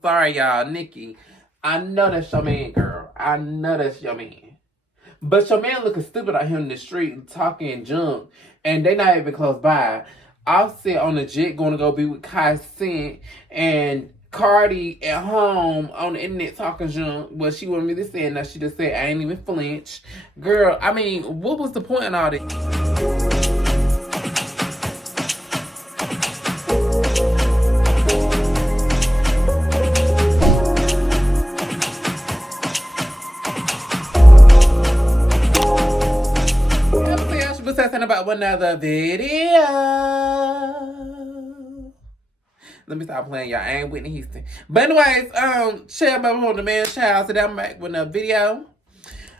Sorry, y'all. Nicki, I know that's your man, girl. I know that's your man. But your man looking stupid out here in the street talking junk, and they not even close by. Offset on the jet going to go be with Kai Cent, and Cardi at home on the internet talking junk. Well, she wasn't really saying that. She just said, I ain't even flinch. Girl, I mean, what was the point in all this? We're talking about another video. Let me stop playing, y'all. I ain't Whitney Houston. But anyways, share my home the man child. Today I'm back with a video.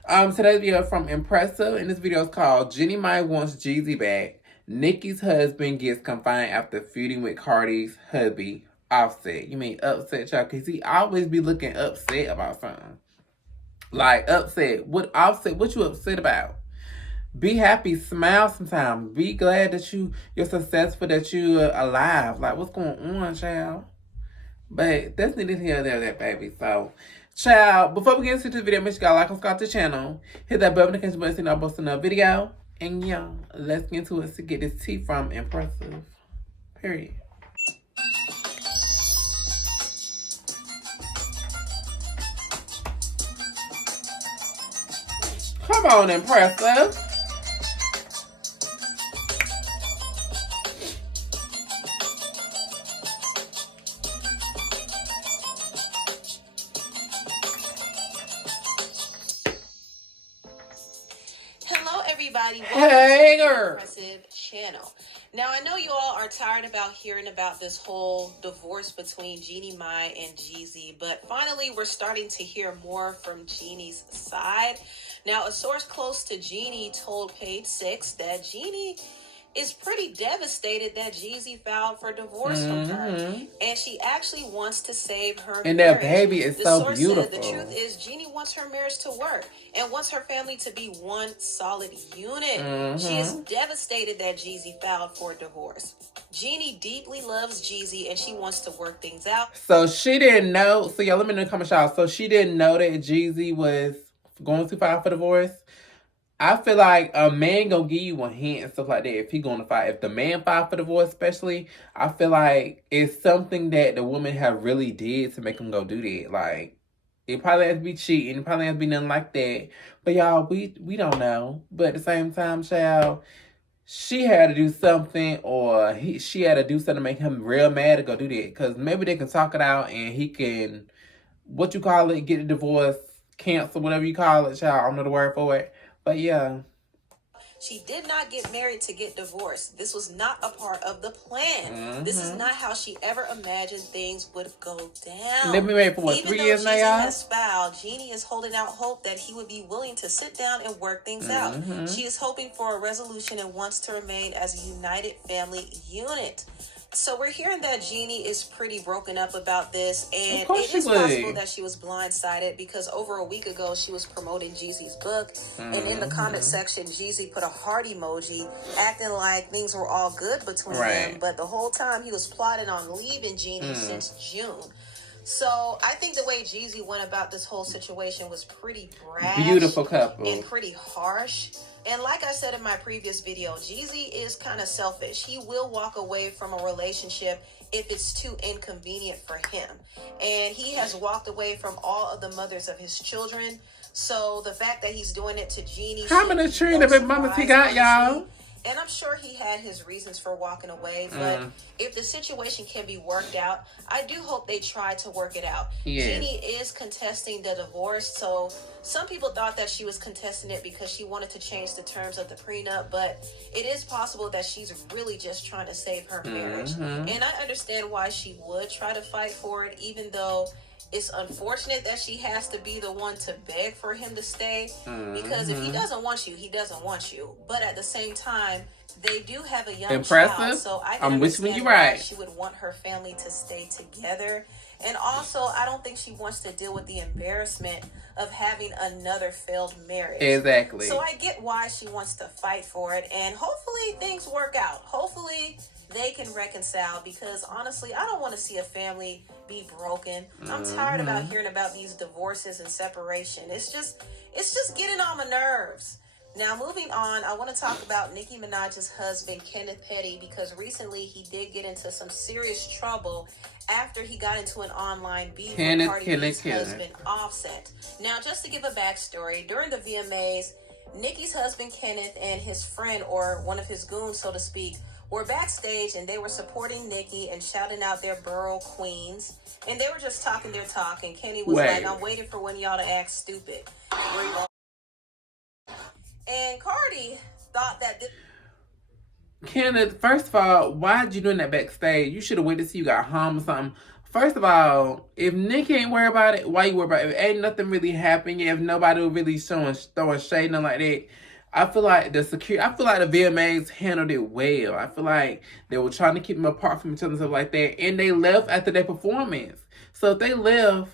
Today's video from Impressive, and this video is called Jeannie Wants Jeezy Back. Nicki's husband gets confined after feuding with Cardi's hubby, Offset. You mean upset, y'all? Because he always be looking upset about something. Like, upset. What Offset? What you upset about? Be happy, smile sometimes. Be glad that you're successful, that you're alive. Like, what's going on, child? But that's neither here nor there, baby. So, child, before we get into the video, make sure you like and subscribe to the channel. Hit that bell notification button so you know I'm posting another video. And yeah, let's get into it to get this tea from Impressive. Period. Come on, Impressive. Hello, everybody. Hey, welcome to the girl. Impressive channel. Now, I know you all are tired about hearing about this whole divorce between Jeannie Mai and Jeezy, but finally we're starting to hear more from Jeannie's side. Now, a source close to Jeannie told Page Six that Jeannie is pretty devastated that Jeezy filed for divorce from her, and she actually wants to save her And marriage. that baby is the so source beautiful. Said the truth is Jeannie wants her marriage to work and wants her family to be one solid unit. She is devastated that Jeezy filed for divorce. Jeannie deeply loves Jeezy and she wants to work things out. So she didn't know. So y'all let me know in the comments, y'all. So she didn't know that Jeezy was going to file for divorce. I feel like a man gonna give you a hint and stuff like that if he gonna file. If the man filed for divorce, especially, I feel like it's something that the woman have really did to make him go do that. Like, it probably has to be cheating. It probably has to be nothing like that. But y'all, we don't know. But at the same time, child, she had to do something, or she had to do something to make him real mad to go do that. Because maybe they can talk it out and he can, what you call it, get a divorce, cancel, whatever you call it, child. I don't know the word for it. But yeah. She did not get married to get divorced. This was not a part of the plan. This is not how she ever imagined things would go down. They've been married for what, 3 years now, y'all? Even though Jeezy has filed, Jeannie is holding out hope that he would be willing to sit down and work things out. She is hoping for a resolution and wants to remain as a united family unit. So we're hearing that Jeannie is pretty broken up about this, and it is possible that she was blindsided because over a week ago she was promoting Jeezy's book, and in the comment section Jeezy put a heart emoji acting like things were all good between them, but the whole time he was plotting on leaving Jeannie since June. So I think the way Jeezy went about this whole situation was pretty brash, beautiful couple, and pretty harsh. And like I said in my previous video, Jeezy is kind of selfish. He will walk away from a relationship if it's too inconvenient for him. And he has walked away from all of the mothers of his children. So the fact that he's doing it to Jeannie, how many children of mamas he got, y'all? And I'm sure he had his reasons for walking away, but if the situation can be worked out, I do hope they try to work it out. Jeannie is contesting the divorce, so some people thought that she was contesting it because she wanted to change the terms of the prenup, but it is possible that she's really just trying to save her marriage. And I understand why she would try to fight for it, even though it's unfortunate that she has to be the one to beg for him to stay, because if he doesn't want you, he doesn't want you. But at the same time, They do have a young Impressive. child, so I can I'm with you when understand you're why right. she would want her family to stay together. And also, I don't think she wants to deal with the embarrassment of having another failed marriage. Exactly. So I get why she wants to fight for it, and hopefully things work out. Hopefully they can reconcile, because honestly, I don't want to see a family be broken. I'm tired about hearing about these divorces and separation. It's just getting on my nerves. Now, moving on, I want to talk about Nicki Minaj's husband, Kenneth Petty, because recently he did get into some serious trouble after he got into an online beef with Cardi B's husband, Offset. Now, just to give a backstory, during the VMAs, Nicki's husband, Kenneth, and his friend, or one of his goons, so to speak, were backstage, and they were supporting Nicki and shouting out their borough queens. And they were just talking their talk, and Kenny was like, I'm waiting for one of y'all to act stupid. And Cardi thought that this... Kenneth, first of all, why'd you doing that backstage? You should have waited till you got home or something. First of all, if Nicki ain't worried about it, why you worried about it? If ain't nothing really happened yet, if nobody really throwing shade and like that, I feel like the VMAs handled it well. I feel like they were trying to keep them apart from each other and stuff like that. And they left after their performance. So if they left,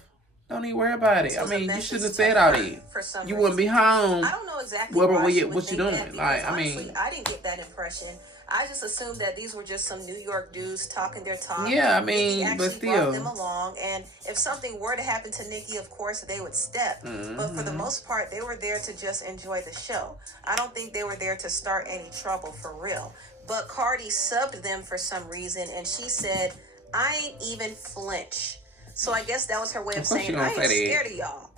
don't even worry about it. I mean, you shouldn't have said all that. You wouldn't be home. I don't know exactly what you doing. That, like, honestly, I didn't get that impression. I just assumed that these were just some New York dudes talking their talk. Yeah, I mean, but still, brought them along, and if something were to happen to Nicki, of course they would step. But for the most part, they were there to just enjoy the show. I don't think they were there to start any trouble for real. But Cardi subbed them for some reason, and she said, "I ain't even flinch." So I guess that was her way of saying, I ain't scared of y'all.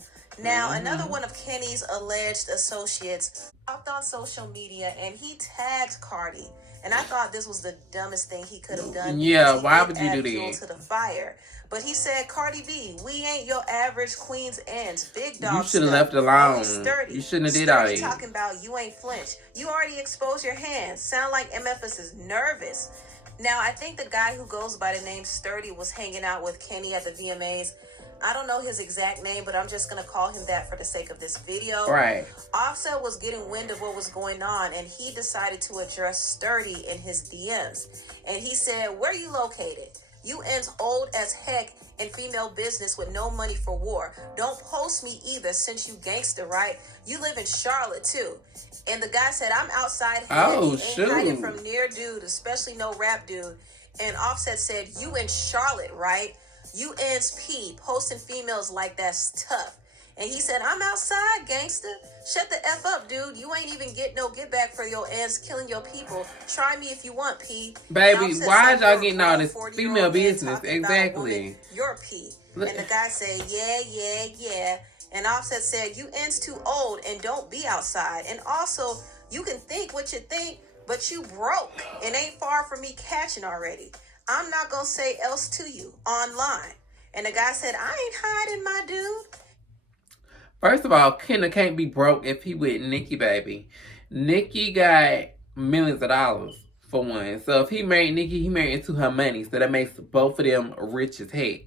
Now, another one of Kenny's alleged associates popped on social media, and he tagged Cardi. And I thought this was the dumbest thing he could have done. Yeah, why would you do that? To the fire. But he said, Cardi B, we ain't your average queen's ends. Big dog. You should have left it alone. You shouldn't have did all that. Talking about you ain't flinch. You already exposed your hands. Sound like MFS is nervous. Now, I think the guy who goes by the name Sturdy was hanging out with Kenny at the VMAs. I don't know his exact name, but I'm just going to call him that for the sake of this video. Right. Offset was getting wind of what was going on, and he decided to address Sturdy in his DMs. And he said, where you located? You ends old as heck in female business with no money for war. Don't post me either, since you gangster, right? You live in Charlotte, too. And the guy said, I'm outside ain't hiding from near dude, especially no rap dude. And Offset said, you in Charlotte, right? You ends P, posting females like that's tough. And he said, I'm outside, gangster. Shut the F up, dude. You ain't even get no get back for your ends killing your people. Try me if you want, P. Baby, why y'all getting all this female business? Exactly. You're P. And the guy said, yeah. And Offset said, you ends too old and don't be outside. And also, you can think what you think, but you broke and ain't far from me catching already. I'm not going to say else to you online. And the guy said, I ain't hiding, my dude. First of all, Kenna can't be broke if he with Nicki, baby. Nicki got millions of dollars, for one. So if he married Nicki, he married into her money. So that makes both of them rich as heck.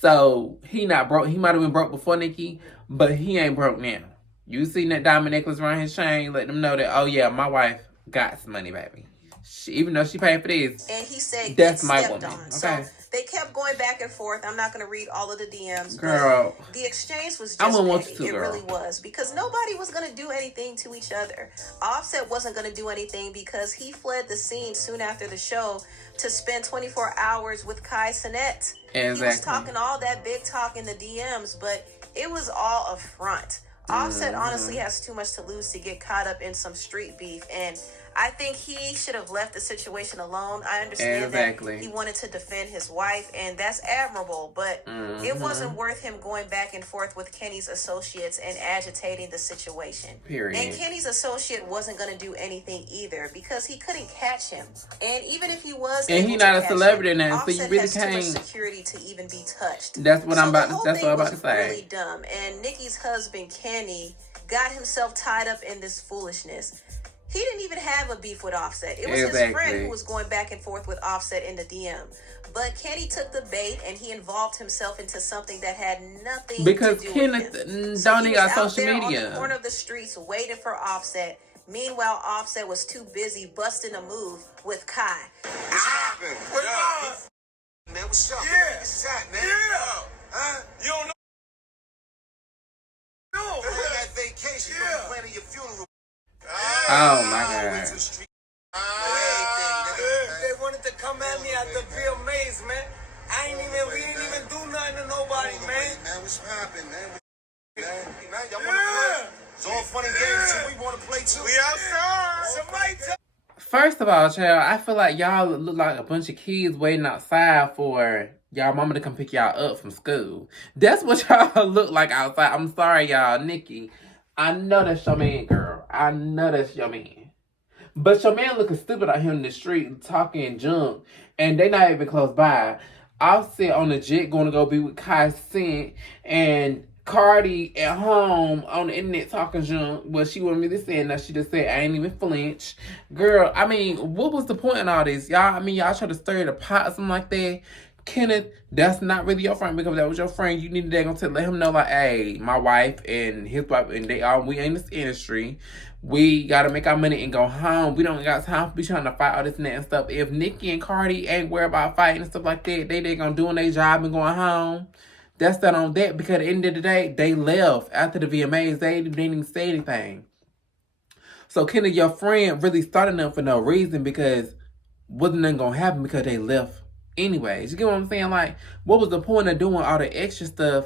So he not broke. He might have been broke before Nicki, but he ain't broke now. You seen that diamond necklace around his chain? Let them know that, oh yeah, my wife got some money, baby. Even though she paid for this, and he said that's my woman. On. Okay. So they kept going back and forth. I'm not going to read all of the DMs. Girl, the exchange was just petty. It really was, because nobody was going to do anything to each other. Offset wasn't going to do anything because he fled the scene soon after the show to spend 24 hours with Kai Cenat. Exactly. He was talking all that big talk in the DMs, but it was all a front. Offset honestly has too much to lose to get caught up in some street beef, and I think he should have left the situation alone. I understand that he wanted to defend his wife, and that's admirable, but it wasn't worth him going back and forth with Kenny's associates and agitating the situation. Period. And Kenny's associate wasn't going to do anything either because he couldn't catch him. And even if he was, and he's not a celebrity now, so you really can't. Too much security to even be touched. That's what I'm about to. That's what I'm about to say. Really dumb. And Nicki's husband Kenny got himself tied up in this foolishness. He didn't even have a beef with Offset. It was his friend who was going back and forth with Offset in the DM. But Kenny took the bait and he involved himself into something that had nothing to do with him. Because Kenny don't got social media. On the corner of the streets waiting for Offset, Meanwhile, Offset was too busy busting a move with Kai. What's happening? Man, what's up? Yeah. What's that, man? Yeah. Huh? You don't know. No. That vacation, yeah. You're planning your funeral. Oh my God. They wanted to come at me at the VMAs, man. We ain't even do nothing to nobody, man. Man, what's happening, man? Man, y'all wanna play? It's all fun and games, so we wanna play too. We outside. Somebody tell. First of all, child, I feel like y'all look like a bunch of kids waiting outside for y'all mama to come pick y'all up from school. That's what y'all look like outside. I'm sorry, y'all. Nicki, I know that's your man, girl. I know that's your man. But your man looking stupid out here in the street talking junk, and they not even close by. Offset on the jet going to go be with Kai Cent, and Cardi at home on the internet talking junk. Well, she wasn't really saying that. She just said, I ain't even flinch. Girl, I mean, what was the point in all this? Y'all try to stir the pot or something like that. Kenneth, that's not really your friend, because if that was your friend, you need to let him know, like, hey, my wife and his wife, and we in this industry. We got to make our money and go home. We don't got time to be trying to fight all this and that and stuff. If Nicki and Cardi ain't worried about fighting and stuff like that, they going to doing their job and going home. That's that on that, because at the end of the day, they left after the VMAs. They didn't even say anything. So Kenneth, your friend really started them for no reason, because wasn't nothing going to happen because they left anyways. You get what I'm saying? Like, what was the point of doing all the extra stuff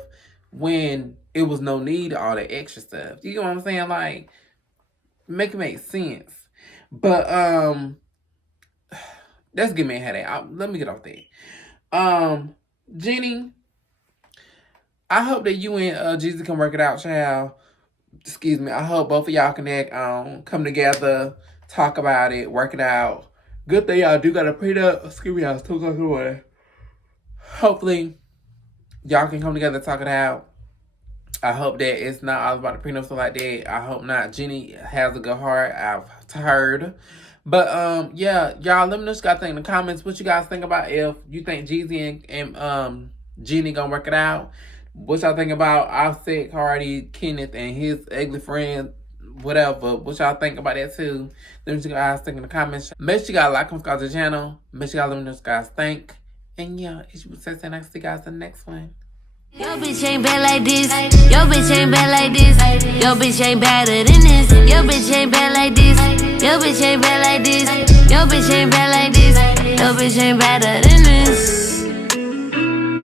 when it was no need of all the extra stuff? You get what I'm saying? Like, make it make sense. But that's giving me a headache. Let me get off that. Jeannie, I hope that you and Jeezy can work it out, child. Excuse me. I hope both of y'all can come together, talk about it, work it out. Good thing y'all do got a prenup. Excuse me, I was 2 o'clock in the morning. Hopefully, y'all can come together, talk it out. I hope that it's not all about the prenup, stuff like that. I hope not. Jeannie has a good heart, I've heard. But, yeah, y'all, let me know what you guys think in the comments. What you guys think about if you think Jeezy and Jeannie gonna work it out. What y'all think about Offset, Cardi, Kenneth, and his ugly friend, whatever. What y'all think about that too? Let me know what you guys think in the comments. Make sure you guys like and subscribe to the channel. Make sure y'all let me know what you guys think. And yeah, it's your sister, and I'll see you guys in the next one. Your bitch ain't bad like this. Your bitch ain't bad like this. Your bitch ain't better than this. Your bitch ain't bad like this. Your bitch ain't bad like this. Your bitch ain't bad like this. Your bitch ain't better than this.